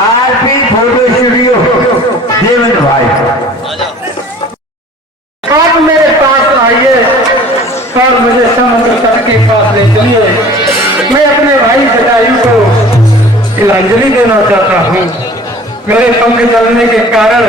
RP photo studio Devendra भाई, आप मेरे पास आइए और मुझे समुद्र तट के पास ले चलिए। मैं अपने भाई जटायु को तिलांजलि देना चाहता हूँ। मेरे पंख जलने के कारण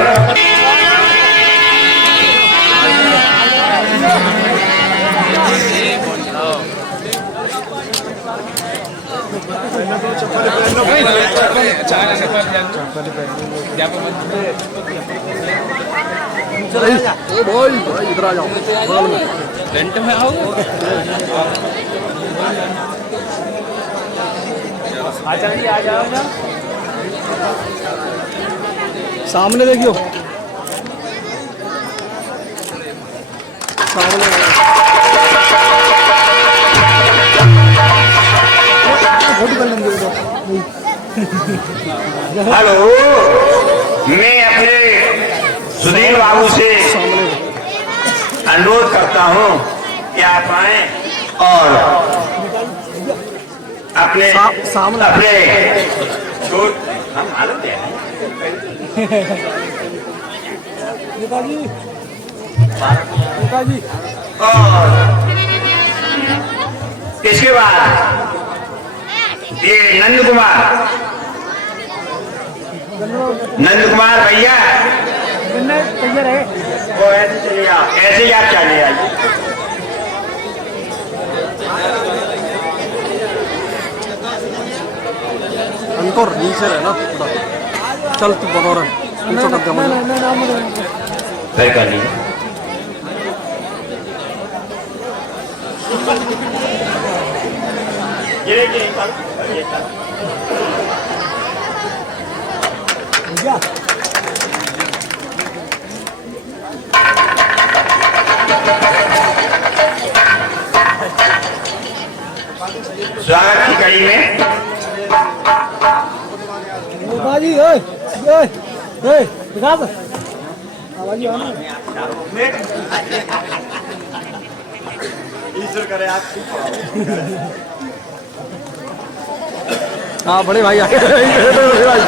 इधर आ जाओ, रेंट में आओ। आचार्य आ जाओ ना, सामने देखियो, सामने फोटो कर लेंगे। हेलो, मैं अपने सुधीर बाबू से अनुरोध करता हूँ कि आप आए और अपने सामने अपने हम मालूम है नेताजी और इसके बाद ये नंद कुमार भैया तैयार है। वो ऐसे चलिए, आप ऐसे ही आप चले आइए। अंकुर नीचे है ना थोड़ा, चल तू बगौर फिर कर लीजिए। स्वागत की कड़ी में नेताजी ओए ओए ओए विकास आवाज आ ना। ईश्वर करे आप। हाँ बड़े भाई आ गए, बड़े भाई।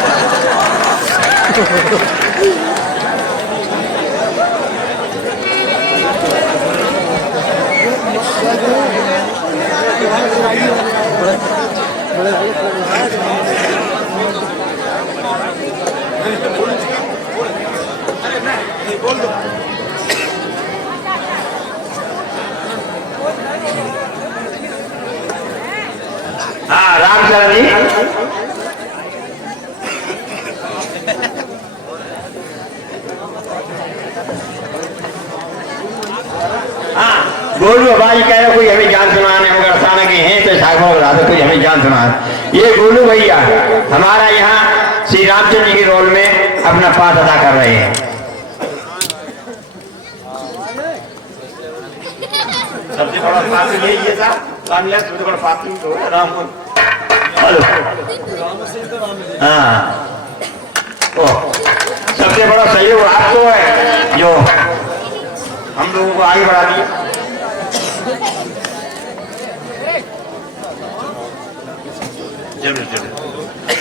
हाँ रामचरण जी, हाँ गोलू भाई कह रहे कोई हमें जान सुनाने होगा, अचानक हैं तो साखों कोई हमें जान सुना। ये गोलू भैया हमारा यहाँ श्री रामचंद्र जी के रोल में अपना पाठ अदा कर रहे हैं। सबसे बड़ा पात्र ये था, सबसे बड़ा पात्र तो राम। हेलो, हाँ ओ सबसे बड़ा सहयोग आपको है जो हम लोगों को आगे बढ़ा दिया। जरूर जरूर।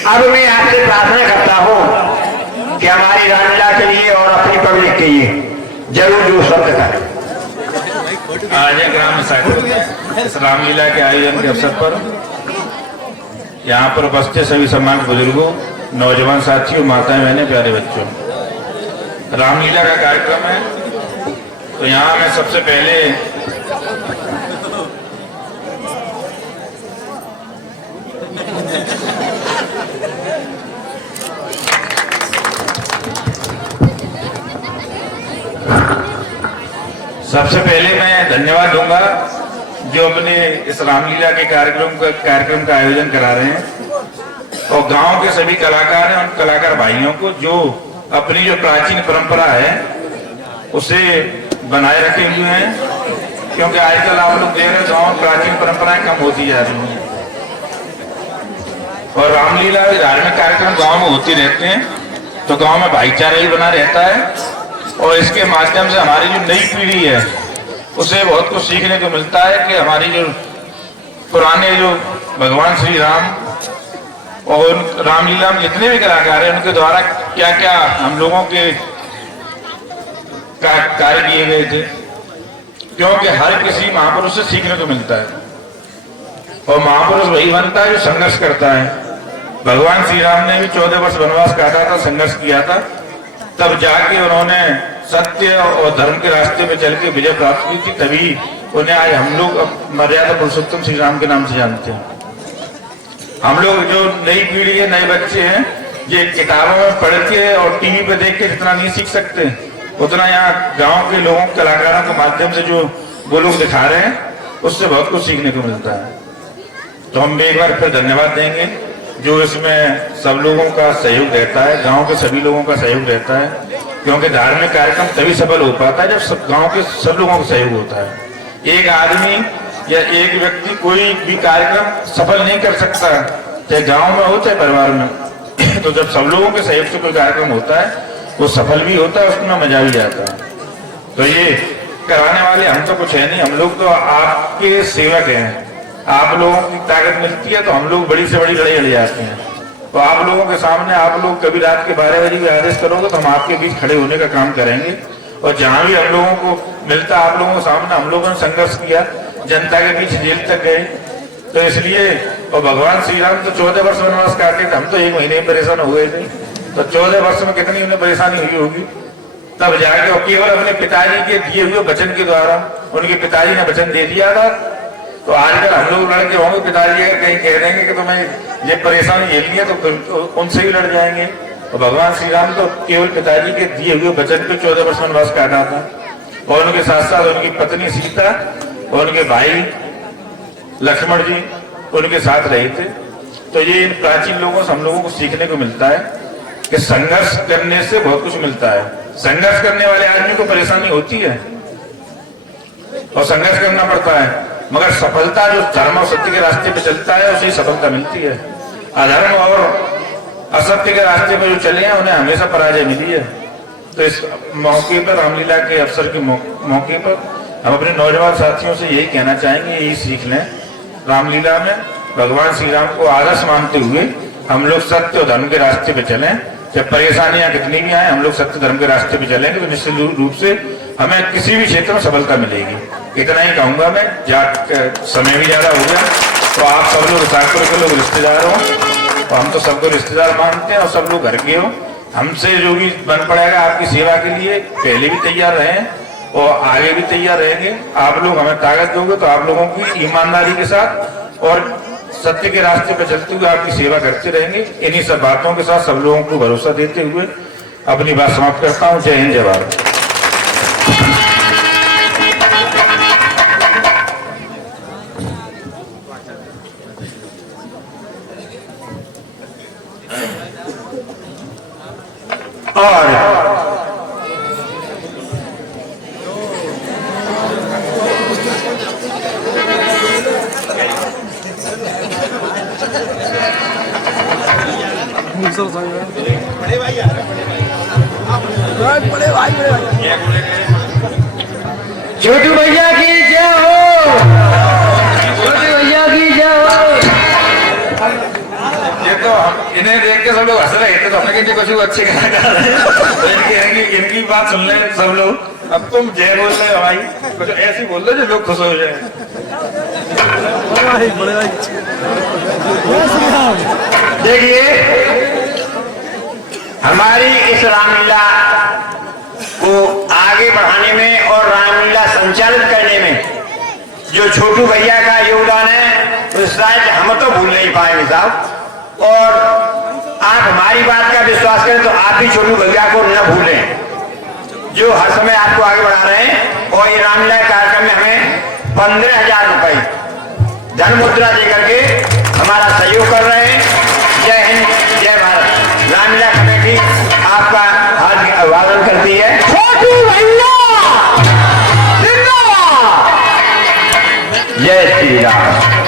अब मैं आपसे प्रार्थना करता हूँ कि हमारी रामलीला के लिए और अपनी पब्लिक के लिए जरूर जो शब्द करें। आज ग्राम सागर इस रामलीला के आयोजन के अवसर पर यहाँ पर उपस्थित सभी सम्मानित बुजुर्गों, नौजवान साथियों, माताएं बहनें, प्यारे बच्चों, रामलीला का कार्यक्रम है। तो यहाँ मैं सबसे पहले मैं धन्यवाद दूंगा जो अपने इस रामलीला के कार्यक्रम का आयोजन करा रहे हैं, और गांव के सभी कलाकार हैं, उन कलाकार भाइयों को जो अपनी जो प्राचीन परंपरा है उसे बनाए रखे हुए हैं, क्योंकि आजकल आप लोग देख रहे हैं गांव प्राचीन परंपराएं कम होती जा रही हैं और रामलीला धार्मिक कार्यक्रम गांव में होते रहते हैं, तो गांव में भाईचारा ही बना रहता है और इसके माध्यम से हमारी जो नई पीढ़ी है उसे बहुत कुछ सीखने को मिलता है कि हमारी जो पुराने जो भगवान श्री राम और रामलीला में जितने भी कलाकार हैं उनके द्वारा क्या क्या हम लोगों के कार्य किए गए थे, क्योंकि हर किसी महापुरुष से सीखने को मिलता है और महापुरुष वही बनता है जो संघर्ष करता है। भगवान श्री राम ने भी 14 वर्ष वनवास काटा था, संघर्ष किया था, तब जाके उन्होंने सत्य और धर्म के रास्ते पे चल के विजय प्राप्त की थी, तभी उन्हें आज हम लोग मर्यादा पुरुषोत्तम श्री राम के नाम से जानते हैं। हम लोग जो नई पीढ़ी है, नए बच्चे हैं, ये किताबों में पढ़ के और टीवी पे देख के जितना नहीं सीख सकते, उतना यहाँ गांव के लोगों कलाकारों के माध्यम से जो वो लोग दिखा रहे हैं उससे बहुत कुछ सीखने को मिलता है। तो हम एक बार फिर धन्यवाद देंगे जो इसमें सब लोगों का सहयोग रहता है, गांव के सभी लोगों का सहयोग रहता है, क्योंकि धार्मिक कार्यक्रम तभी सफल हो पाता है जब गांव के सब लोगों का सहयोग होता है। एक आदमी या एक व्यक्ति कोई भी कार्यक्रम सफल नहीं कर सकता, चाहे गांव में हो चाहे परिवार में। तो जब सब लोगों के सहयोग से कोई कार्यक्रम होता है वो सफल भी होता है, उसमें मजा भी आता है। तो ये कराने वाले हम तो कुछ है नहीं, हम लोग तो आपके सेवक हैं। आप लोगों की ताकत मिलती है तो हम लोग बड़ी से बड़ी लड़ाई लड़ जाते हैं। तो आप लोगों के सामने आप लोग कभी रात के 12 बजे भी आदेश करोगे तो हम आपके बीच खड़े होने का काम करेंगे। और जहां भी हम लोगों को मिलता आप लोगों के सामने हम लोगों ने संघर्ष किया, जनता के बीच जेल तक गए। तो इसलिए और भगवान श्री राम तो 14 वर्ष वनवास काटे थे, हम तो 1 महीने में परेशान हो गए थे। तो 14 वर्ष में कितनी उन्हें परेशानी हुई होगी, तब जाके और केवल अपने पिताजी के दिए हुए वचन के द्वारा, उनके पिताजी ने वचन दे दिया था। तो आजकल हम लोग लड़के होंगे, पिताजी अगर कहीं कह देंगे कि तुम्हें ये परेशानी झेलनी है तो उनसे भी लड़ जाएंगे। और भगवान श्री राम तो केवल पिताजी के दिए हुए वचन पे 14 वर्ष वनवास काटा था और उनके साथ साथ उनकी पत्नी सीता और उनके भाई लक्ष्मण जी उनके साथ रहे थे। तो ये इन प्राचीन लोगों से हम लोगों को सीखने को मिलता है कि संघर्ष करने से बहुत कुछ मिलता है। संघर्ष करने वाले आदमी को परेशानी होती है और संघर्ष करना पड़ता है, मगर सफलता जो धर्म और सत्य के रास्ते पे चलता है उसे सफलता मिलती है। अधर्म और असत्य के रास्ते पे जो चले हैं उन्हें हमेशा पराजय मिली है। तो इस मौके पर, रामलीला के अवसर के मौके पर हम अपने नौजवान साथियों से यही कहना चाहेंगे, यही सीख लें। रामलीला में भगवान श्री राम को आदर्श मानते हुए हम लोग सत्य और धर्म के रास्ते पे चलें। जब परेशानियां कितनी भी आए हम लोग सत्य धर्म के रास्ते पे चलेंगे तो निश्चित रूप से हमें किसी भी क्षेत्र में सफलता मिलेगी। इतना ही कहूंगा मैं, समय भी ज्यादा हो गया। तो आप सब लोग साकुर के लोग रिश्तेदार हो, तो हम तो सबको रिश्तेदार मानते हैं और सब लोग घर के हो। हमसे जो भी बन पड़ेगा आपकी सेवा के लिए पहले भी तैयार रहे और आगे भी तैयार रहेंगे। आप लोग हमें ताकत दोगे तो आप लोगों की ईमानदारी के साथ और सत्य के रास्ते पर चलते हुए आपकी सेवा करते रहेंगे। इन्हीं सब बातों के साथ सब लोगों को भरोसा देते हुए अपनी बात समाप्त करता हूँ। जय हिंद, जय भारत। छोटू भैया की जय हो, छोटू भैया की जय हो। ये तो इन्हें देख के सब लोग हंस रहे थे, तो हमने कहा कुछ अच्छे कलाकार हैं, इनकी बात सुन ले सब लोग। अब तुम जय बोल रहे हो भाई, कुछ ऐसी बोल रहे जो लोग खुश हो जाए। देखिए हमारी इस रामलीला को आगे बढ़ाने में और रामलीला संचालित करने में जो छोटू भैया का योगदान है तो शायद हम तो भूल नहीं पाएंगे साहब। और आप हमारी बात का विश्वास करें तो आप भी छोटू भैया को न भूलें जो हर समय आपको आगे बढ़ा रहे हैं। और ये रामलीला कार्यक्रम में हमें 15,000 रुपए धन मुद्रा देकर के हमारा सहयोग कर रहे हैं। जय हिंद, जय भारत। रामलीला कमेटी आपका हार्दिक अभिवादन करती है। छोटू भैया जिंदाबाद। जय श्री राम।